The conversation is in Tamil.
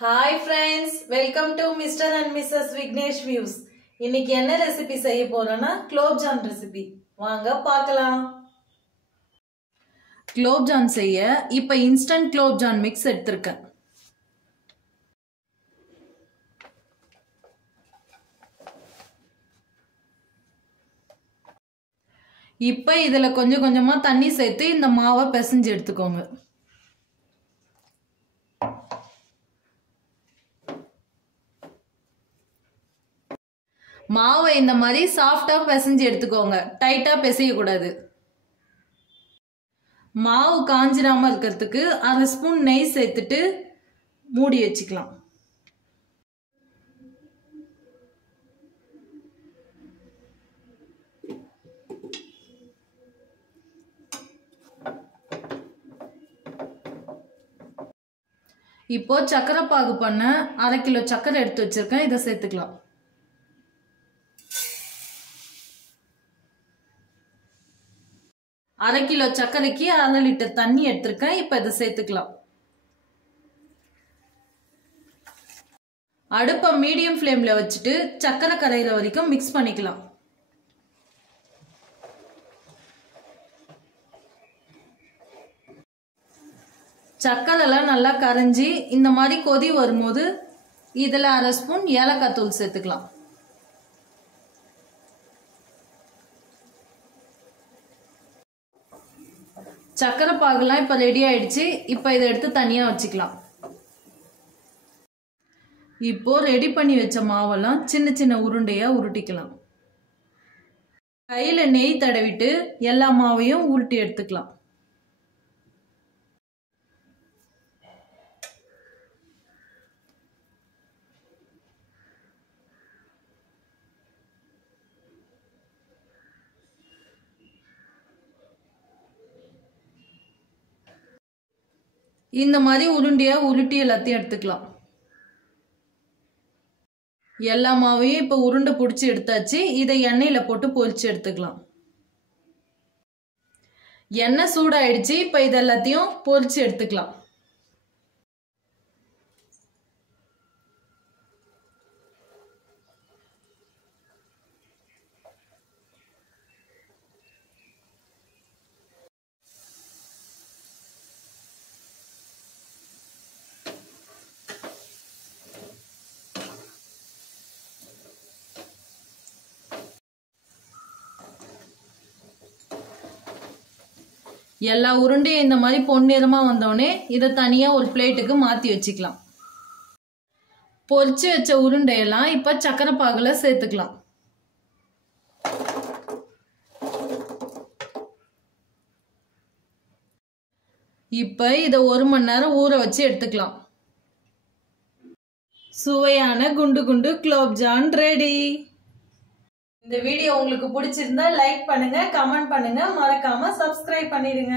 Hi friends, welcome to Mr&Mrs Vignesh Views. இன்னைக்கு என்ன ரெசிபி செய்ய போறேன்னா குலோப் ஜாம் ரெசிபி. வாங்க பார்க்கலாம். குலோப் ஜாம் செய்ய இப்ப இன்ஸ்டன்ட் குலோப் ஜாம் மிக்ஸ் எடுத்துர்க்கேன். இப்ப இதல கொஞ்சம் கொஞ்சமா தண்ணி சேர்த்து இந்த மாவை பிசைஞ்சு எடுத்துக்கோங்க. மாவை இந்த மாதிரி சாஃப்டா பிசைஞ்சு எடுத்துக்கோங்க. டைட்டா பிசைய கூடாது. மாவு காஞ்சிராம இருக்கிறதுக்கு 1/2 ஸ்பூன் நெய் சேர்த்துட்டு மூடி வச்சுக்கலாம். இப்போ சக்கரை பாகு பண்ண 1/2 கிலோ சக்கரை எடுத்து வச்சிருக்கேன். இதை சேர்த்துக்கலாம். அரை கிலோ சக்கரைக்கு 1/2 லிட்டர் தண்ணி எடுத்திருக்கேன். இப்ப இதை சேர்த்துக்கலாம். அடுப்பை மீடியம் ஃப்ளேம்ல வச்சுட்டு சக்கரை கரையிற வரைக்கும் மிக்ஸ் பண்ணிக்கலாம். சக்கரைலாம் நல்லா கரைஞ்சி இந்த மாதிரி கொதி வரும்போது இதுல 1/2 ஸ்பூன் ஏலக்காய் தூள் சேர்த்துக்கலாம். சக்கரை பாகுலாம் இப்ப ரெடி ஆயிடுச்சு. இப்ப இதை எடுத்து தனியா வச்சுக்கலாம். இப்போ ரெடி பண்ணி வச்ச மாவெல்லாம் சின்ன சின்ன உருண்டையா உருட்டிக்கலாம். கையில நெய் தடவிட்டு எல்லா மாவையும் உருட்டி எடுத்துக்கலாம். இந்த மாதிரி உருண்டையா உருட்டி எல்லாத்தையும் எடுத்துக்கலாம். எல்லா மாவையும் இப்ப உருண்டை பிடிச்சி எடுத்தாச்சு. இதை எண்ணெயில போட்டு பொரிச்சு எடுத்துக்கலாம். எண்ணெய் சூடாயிடுச்சு. இப்ப இது எல்லாத்தையும் பொரிச்சு எடுத்துக்கலாம். எல்லா உருண்டையும் இந்த மாதிரி பொன்னிறமா வந்தோடனே இதை தனியா ஒரு பிளேட்டுக்கு மாத்தி வச்சுக்கலாம். பொரிச்சு வச்ச உருண்டையெல்லாம் இப்ப சக்கரை பாகுல சேர்த்துக்கலாம். இப்ப இதை 1 மணி நேரம் ஊற வச்சு எடுத்துக்கலாம். சுவையான குண்டு குண்டு குலோப் ஜாம் ரெடி. இந்த வீடியோ உங்களுக்கு பிடிச்சிருந்தா லைக் பண்ணுங்க, கமெண்ட் பண்ணுங்க, மறக்காம சப்ஸ்கிரைப் பண்ணிடுங்க.